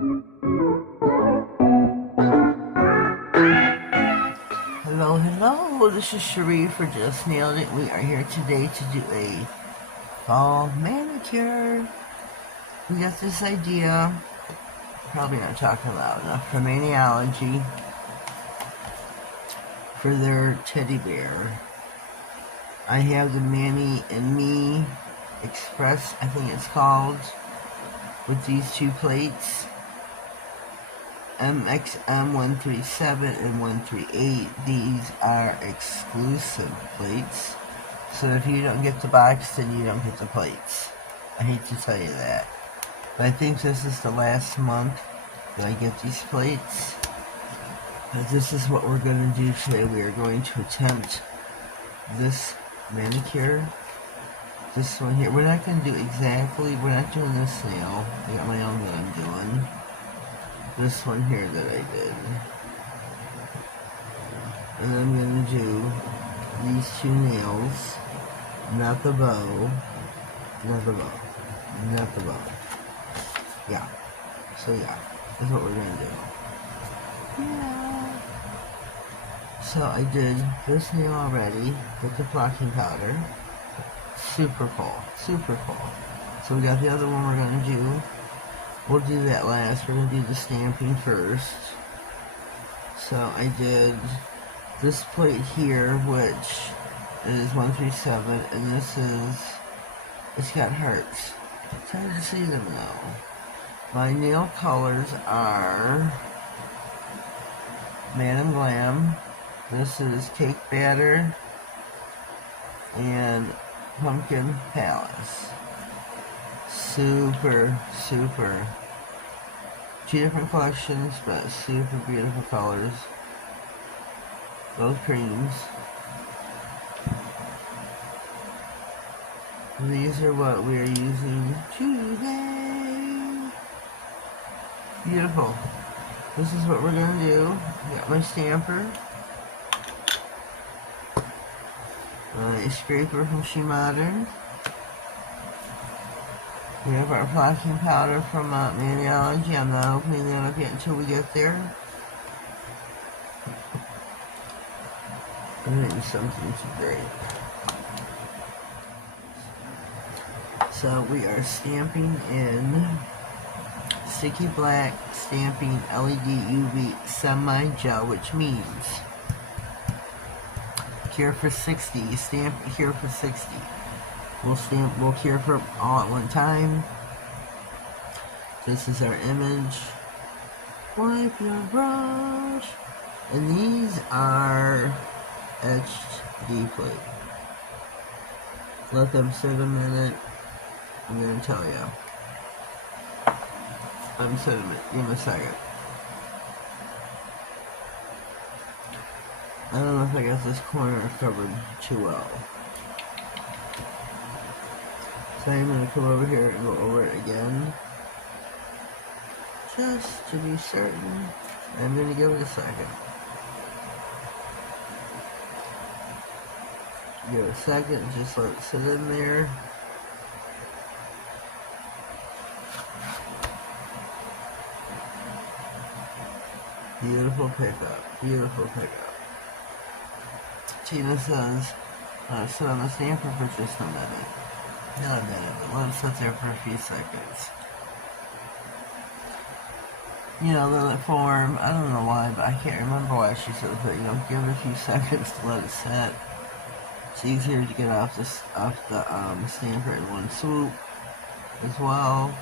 Hello, hello, this is Cherie for Just Nailed It. We are here today to do a fall manicure. We got this idea, probably not talking loud enough, for Maniology for their teddy bear. I have the Manny and Me Express, I think it's called, with these two plates. MXM 137 and 138. These are exclusive plates. So if you don't get the box, then you don't get the plates. I hate to tell you that. But I think this is the last month that I get these plates. But this is what we're going to do today. We are going to attempt this manicure. This one here. We're not going to do exactly, we're not doing this nail. I got my own that I'm doing. This one here that I did. And I'm going to do these two nails. Not the bow. Not the bow. Not the bow. Yeah. So yeah. That's what we're going to do. Yeah. So I did this nail already with the flocking powder. Super cool. Super cool. So we got the other one we're going to do. We'll do that last. We're going to do the stamping first. So I did this plate here, which is 137, and this is, it's got hearts. It's hard to see them now. My nail colors are Madam Glam. This is Cake Batter and Pumpkin Palace. Super, super. Two different collections, but super beautiful colors. Both creams. These are what we are using today. Beautiful. This is what we're going to do. Got my stamper. My scraper from She Modern. We have our flocking powder from Maniology. I'm not opening that up yet until we get there. I'm going to do something great. So we are stamping in Sticky Black Stamping LED UV Semi-Gel, which means cure for 60. Stamp cure for 60. We'll cure for all at one time. This is our image. Wipe your brush. And these are etched deeply. Let them sit a minute. I'm going to tell you. Let them sit a minute. Give them a second. I don't know if I got this corner covered too well. So I'm going to come over here and go over it again. Just to be certain. I'm going to give it a second. Give it a second, just let it sit in there. Beautiful pickup. Beautiful pickup. Tina says, sit on the stamper for just a minute. Not a minute, but let it sit there for a few seconds. You know, let it form. I don't know why, but I can't remember why she said that. You know, give it a few seconds to let it set. It's easier to get off the stamper in one swoop as well.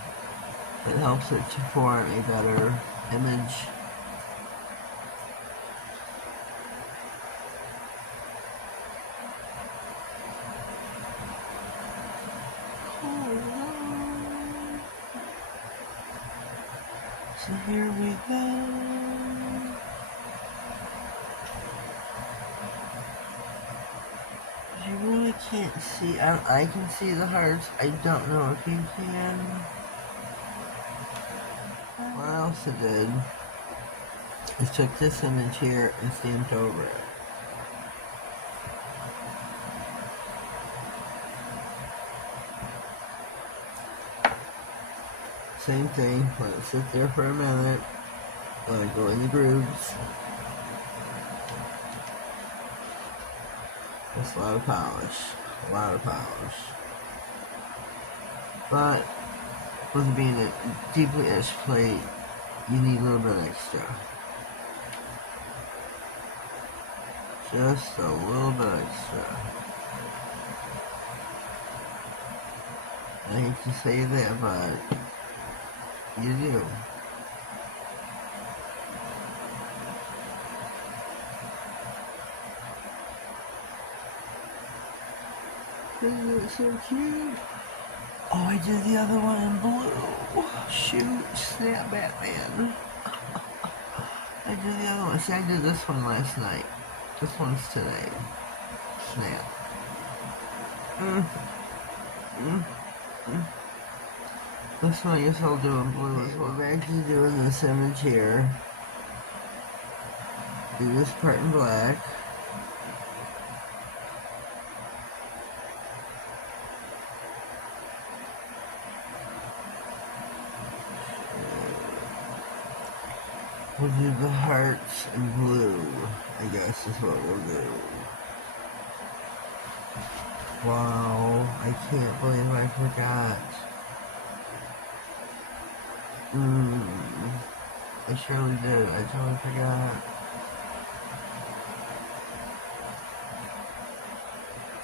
It helps it to form a better image. So here we go. You really can't see. I can see the hearts. I don't know if you can. What else I did is took this image here and stamped over it. Same thing, let it sit there for a minute, let it go in the grooves. Just a lot of polish, a lot of polish. But with it being a deeply etched plate, you need a little bit extra. Just a little bit extra. I hate to say that, but you do. Isn't it so cute? Oh, I did the other one in blue. Shoot, snap Batman. I did the other one. See, I did this one last night. This one's today. Snap. This one I guess I'll do in blue as well. We're back to doing this image here. Do this part in black. We'll do the hearts in blue, I guess is what we'll do. Wow, I can't believe I forgot. I surely did, I totally forgot.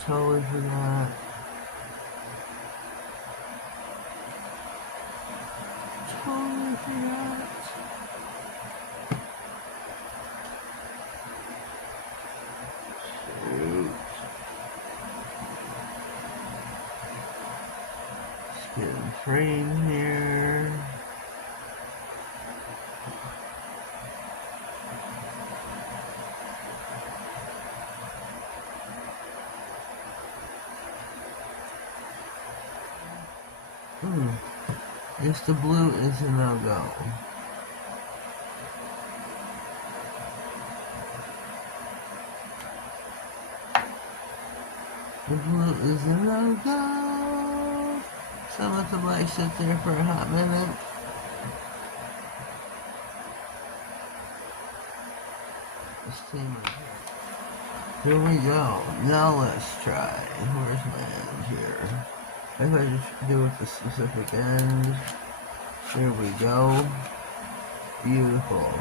Totally forgot. Totally forgot. Getting frame here. Guess the blue is a no-go. The blue is a no-go. So let the black sit there for a hot minute. Let's steam it. Here we go. Now let's try. Where's my end here? If I just do with the specific end. There we go. Beautiful.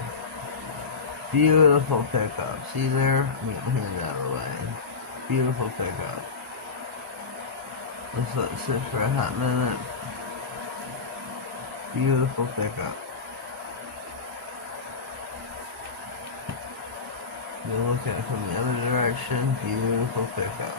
Beautiful pickup. See there? Let me get my hand out of the way. Beautiful pickup. Let's let it sit for a hot minute. Beautiful pickup. Then look at it from the other direction. Beautiful pickup.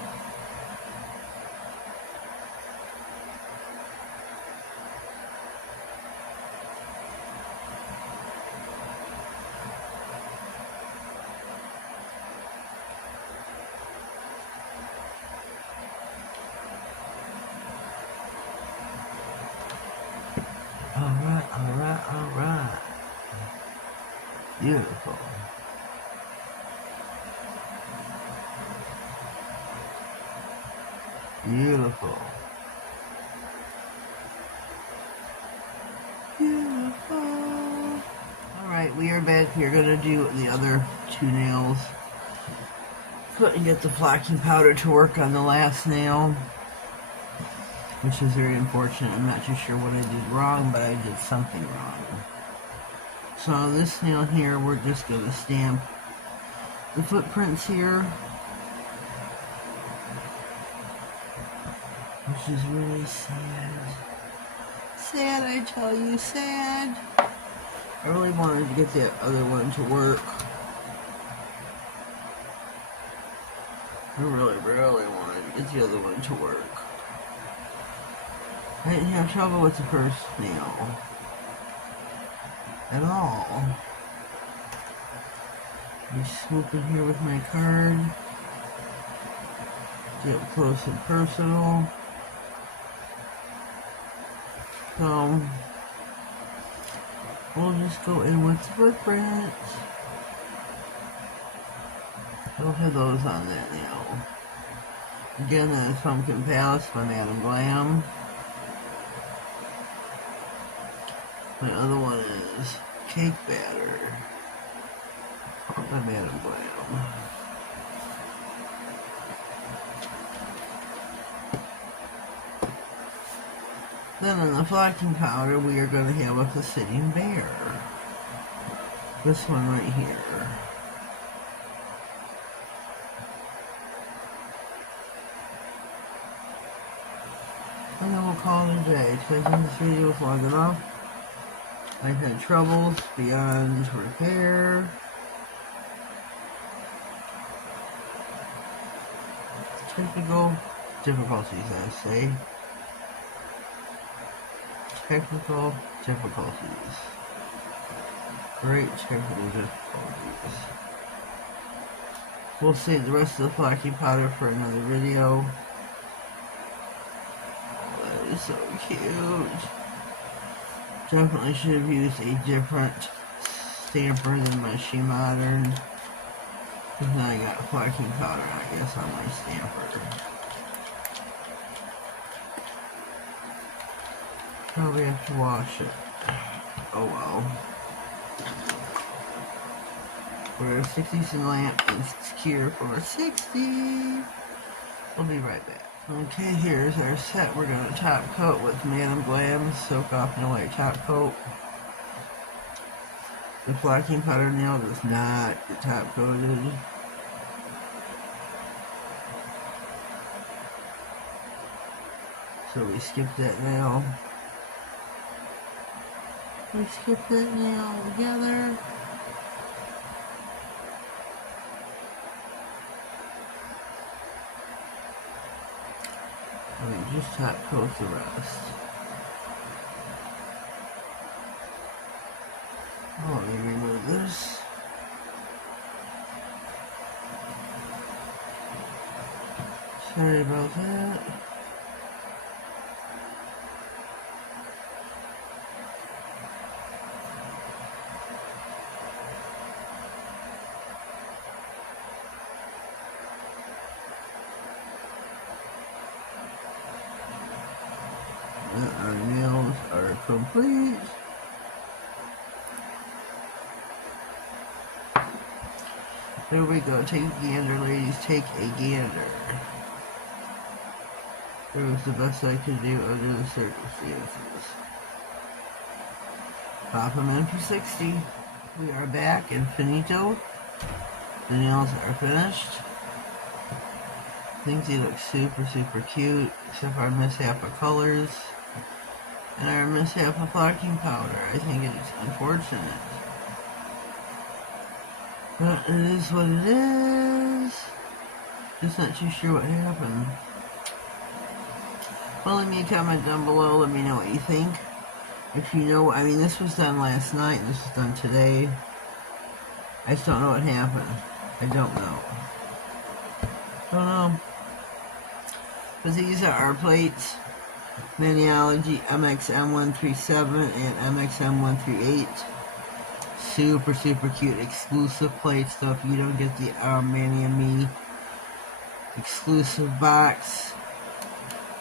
Alright. Beautiful. Beautiful. Beautiful. Alright, we are back here. Gonna do the other two nails. Couldn't get the flocking powder to work on the last nail, which is very unfortunate. I'm not too sure what I did wrong, but I did something wrong. So this nail here, we're just going to stamp the footprints here, which is really sad. Sad, I tell you, sad. I really wanted to get that other one to work. I really wanted to get the other one to work. I didn't have trouble with the first nail at all. Just swoop in here with my card. Get up close and personal. So we'll just go in with the footprints. We'll have those on that nail. Again, that is Pumpkin Palace by Madam Glam. My other one is cake batter by Madam Glam. Then in the flocking powder, we are going to have with the sitting bear. This one right here. And then we'll call it a day, because I think this video was long enough. I've had troubles beyond repair. Technical difficulties, I say. Technical difficulties. Great technical difficulties. We'll save the rest of the flocking powder for another video. Oh, that is so cute. Definitely should have used a different stamper than my She Modern. Because now I got flocking powder, I guess, on my stamper. Probably have to wash it. Oh well. We're 60s lamp is secure for 60. We'll be right back. Okay, here's our set. We're going to top coat with Madam Glam Soak Off No White Top Coat. The flocking powder nail does not get top coated. So we skip that nail. We skip that nail together. And we just top coat the rest. Oh, let me remove this. Sorry about that. Our nails are complete. There we go. Take a gander, ladies. Take a gander. It was the best I could do under the circumstances. Pop them in for 60. We are back and finito. The nails are finished. I think they look super, super cute, except for our mishap of colors and our mishap of flocking powder. I think it is unfortunate. But it is what it is. Just not too sure what happened. Well, leave me a comment down below. Let me know what you think. If you know, I mean, this was done last night. This was done today. I just don't know what happened. I don't know. Don't know. But these are our plates. Maniology MXM137 and MXM138. Super, super cute exclusive plates. So if you don't get the Manny and Me exclusive box,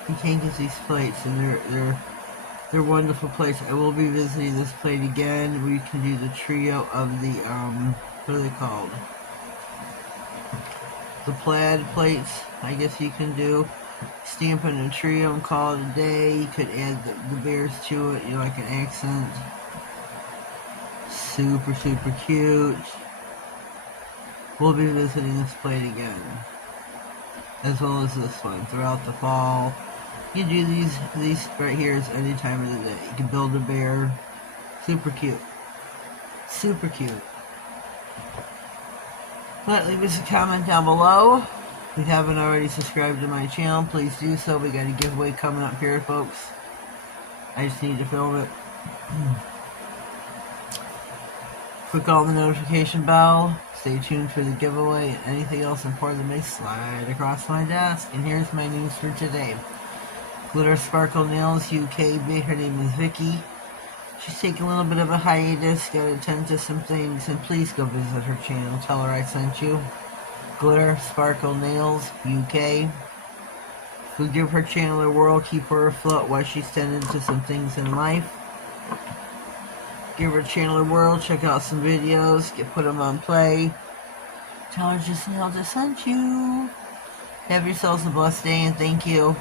you can't get these plates, and they're wonderful plates. I will be visiting this plate again. We can do the trio of the what are they called? The plaid plates, I guess you can do. Stamp in a trio and call it a day. You could add the bears to it, you know, like an accent. Super, super cute. We'll be visiting this plate again, as well as this one throughout the fall. You do these right here is any time of the day. You can build a bear. Super cute. Super cute. But leave us a comment down below. If you haven't already subscribed to my channel, please do so. We got a giveaway coming up here, folks. I just need to film it. Click on the notification bell. Stay tuned for the giveaway and anything else important that may slide across my desk. And here's my news for today. Glitter Sparkle Nails UK. Her name is Vicky. She's taking a little bit of a hiatus. Got to attend to some things. And please go visit her channel. Tell her I sent you. Glitter Sparkle Nails UK. We'll give her channel a whirl. Keep her afloat while she's tending to some things in life. Give her channel a whirl. Check out some videos. Put them on play. Tell her Just Nailed It sent you. Have yourselves a blessed day and thank you.